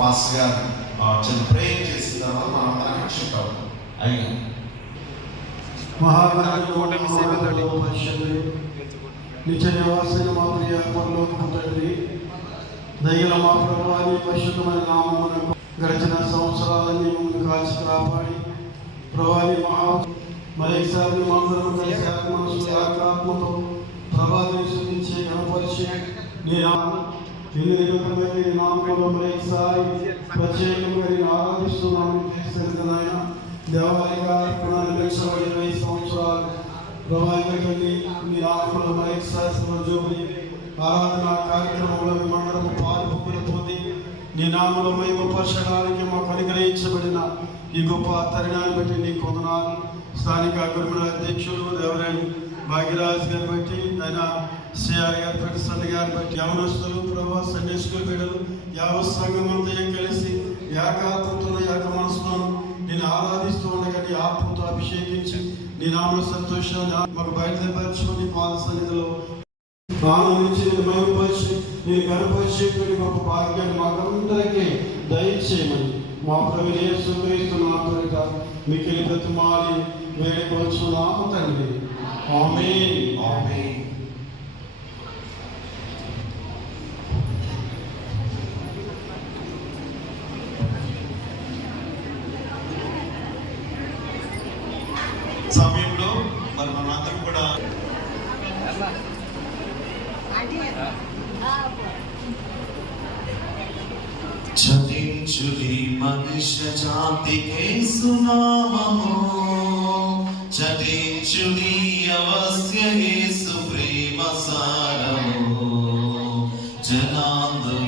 Pastor గారు చిన్న prayer చేసిన తర్వాత మనం అందరం షిఫ్ట్ అవుతాం. అయ్యా. నిత్య నివాసైన మా ప్రియ పరలోకపు తండ్రి దయ్యుల మా ప్రభావి పరిశుద్ధమైన నామమునకు గడిచిన సంవత్సరాలన్నీ మమ్మల్ని కాల్చి కాపాడి. ప్రభావి మహా మరేసారి మందరం కలిసి ఆత్మ ఆత్మతో ప్రభావి సూచించే కనపరిచి నీ నామం తిరిగి నీ నామంలో మరేసారి ప్రత్యేకంగా నేను ఆరాధిస్తున్నాను దేవాలయ కార్యక్రమాన్ని ప్రభావితంగా మీ ఆత్మలో మరేసారి జోబి ఆరాధన కార్యక్రమంలో మీ మండలము పాల్పొక్కులు పొంది నీ నామలో మేము పరచడానికి మాకు అనుగ్రహించబడిన ఈ గొప్ప తరుణాన్ని బట్టి నీ కొందనాలు స్థానిక గురుముల అధ్యక్షులు ఎవరైనా భాగ్యరాజ్ గారిని బట్టి ఆయన సిఆర్ గారి ప్రకటన గారిని బట్టి యవనస్తులు ప్రభా సండే స్కూల్ బిడ్డలు యావ సంఘం కలిసి ఏకాత్మతో ఏక మనసులో నేను ఆరాధిస్తూ ఉండగా నీ ఆత్మతో అభిషేకించి. నీ నామలో సంతోషాన్ని మాకు బయలుదేరపరచు. నీ పాద సన్నిధిలో ఆనందించి నేను మహిమపరిచి. నేను కనపరిచేటువంటి గొప్ప భాగ్యాన్ని మాకందరికీ దయచేయమని. మా ప్రవీణ సుఖిస్తున్న పేరిట మిక్కిలి బ్రతిమాలి నామ తండ్రి. ఆమె ఆమె సమయంలో మరి మనందరం కూడా. చదించుడి మనుష్య జాతికే సునామము. చదించుడి అవశ్య యేసు ప్రేమ సారము. జనాందులు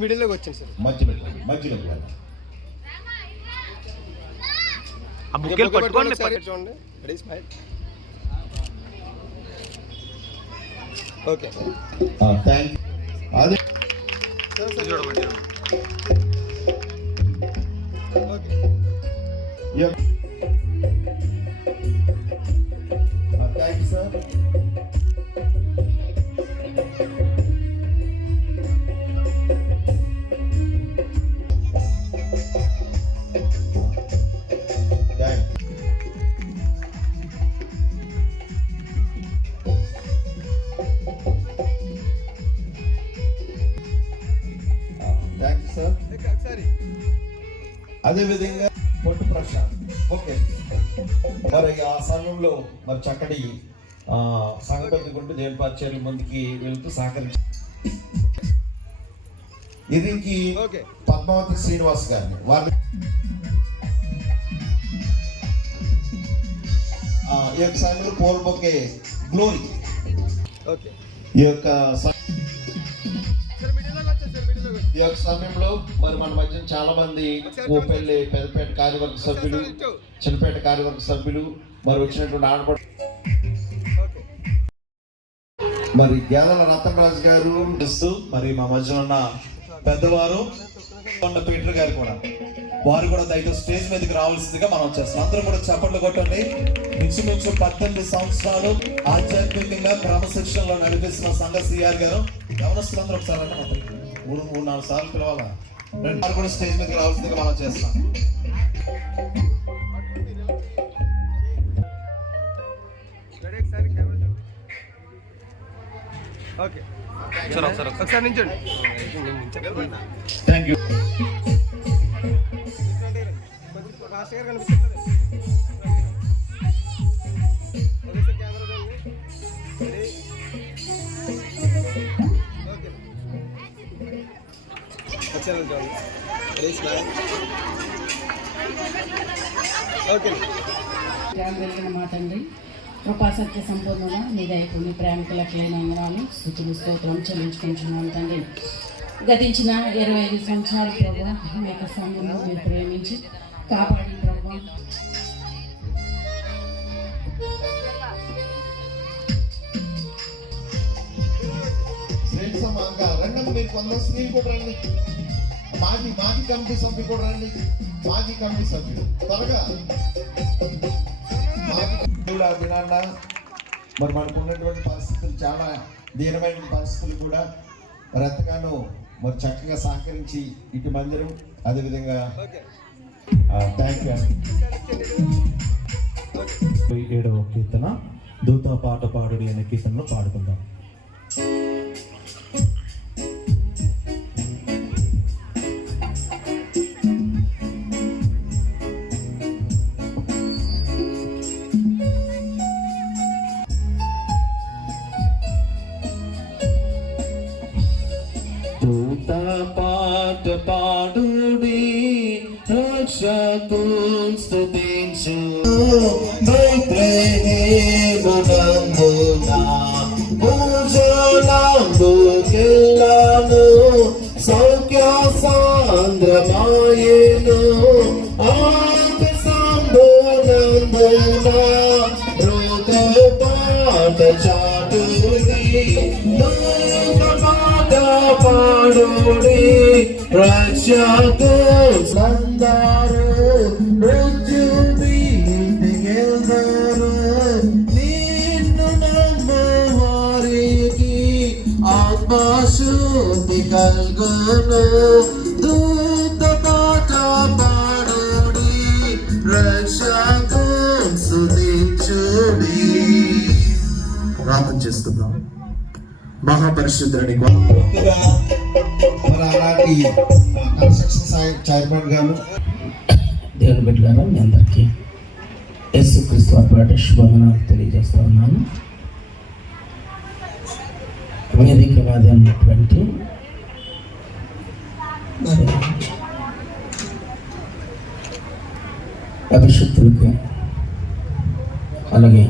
మిడిల్లోకి వచ్చింది సార్? మధ్యలో ఆ పట్టుకోండి చూడండి రెడీ స్మైల్ ఓకే థ్యాంక్ అదే సార్ సార్ చూడమండి ఓకే ఒకసారి అదే విధంగా పొట్టు ప్రశాంత్ ఓకే. మరి ఆ సమయంలో మరి చక్కటి ఆ, సంఘబద్ధుకుంటూ దేవుని పరిచయాల ముందుకి వెళ్తూ సహకరించి ఇది ఓకే. పద్మావతి శ్రీనివాస్ గారిని వారిని ఈ యొక్క సమయంలో పోల్ బొకే గ్లోరీ. ఓకే. ఈ యొక్క ఈ యొక్క సమయంలో మరి మన మధ్య చాలా మంది ఊపెల్లి పెద్దపేట కార్యవర్గ సభ్యులు చిన్నపేట కార్యవర్గ సభ్యులు మరి వచ్చినటువంటి ఆడపడ మరి మరి గ్యాదల రతనరాజు గారు మరి మా మధ్యలో ఉన్న పెద్దవారు కొండ పీటర్ గారు కూడా. వారు కూడా దయతో స్టేజ్ మీదకి రావాల్సిందిగా మనం చేస్తున్నాం అందరూ కూడా చప్పట్లు కొట్టండి. ఇంచుమించు పద్దెనిమిది సంవత్సరాలు ఆధ్యాత్మికంగా క్రమశిక్షణలో నడిపిస్తున్న సంఘ సిఆర్ గారు. యవనస్తులందరూ ఒకసారి మూడు మూడు నాలుగు సార్లు పిలవాలా? రెండు కూడా స్టేజ్ మీదకి రావాల్సిందిగా మనం చేస్తాం. ఓకే. ఒకసారి ఒకసారి. ఒకసారి నించోండి థ్యాంక్ యూ కనిపిస్తుంది ఒకసారి చూడండి స్మైల్ ఓకే మా తండ్రి కృపా సత్య సంపూర్ణగా మీ దయకు మీ ప్రేమకులకు లేని వందనాలు. స్థుతులు స్తోత్రం చెల్లించుకుంటున్నాను తండ్రి. గతించిన ఇరవై ఐదు సంవత్సరాల ప్రభావ మీ యొక్క సంఘంలో మీరు ప్రేమించి కాపాడి ప్రభావ మీరు కొందరు స్త్రీలు కూడా రండి. మాజీ మాజీ కమిటీ సభ్యుడు కూడా రండి. మాజీ కమిటీ సభ్యుడు. త్వరగా. అభినాన్న మరి మనకు ఉన్నటువంటి పరిస్థితులు చాలా దీనమైన పరిస్థితులు కూడా. మరి ఎంతగానో మరి చక్కగా సహకరించి ఇటు మందిరం అదేవిధంగా థ్యాంక్ యూ ఏడవ కీర్తన దూత పాట పాడు అనే కీర్తనలో పాడుకుందాం. దూత పాట పాడుడి రక్షకున్ స్తుతించు బైత్లహేమునందునా భూజలంబుకెల్లాను సౌఖ్య సాంద్రమాయేను ఆప రక్షకు సందారు రుజు ಗೆಲ್ದರು ನಿನ್ನು ನಮ್ಮ ವಾರಿಗೆ ಆತ್ಮಶುದ್ಧಿ ಕಲ್ಗನು ದೂತ ಪಾಠ ಪಾಡೋಡಿ రక్షకు సుధించుడి ప్రార్థన చేస్తున్నాం మహాపరిశుద్ధుడిని పూర్తిగా మరి ఆనాటి కన్స్ట్రక్షన్ చైర్మన్ గారు? దేవుని బిడ్డలను మీ అందరికీ యేసు క్రీస్తు వారి శుభందనాలు తెలియజేస్తా ఉన్నాను. వేదిక మీద ఉన్నటువంటి మరి అభిషక్తులకు అలాగే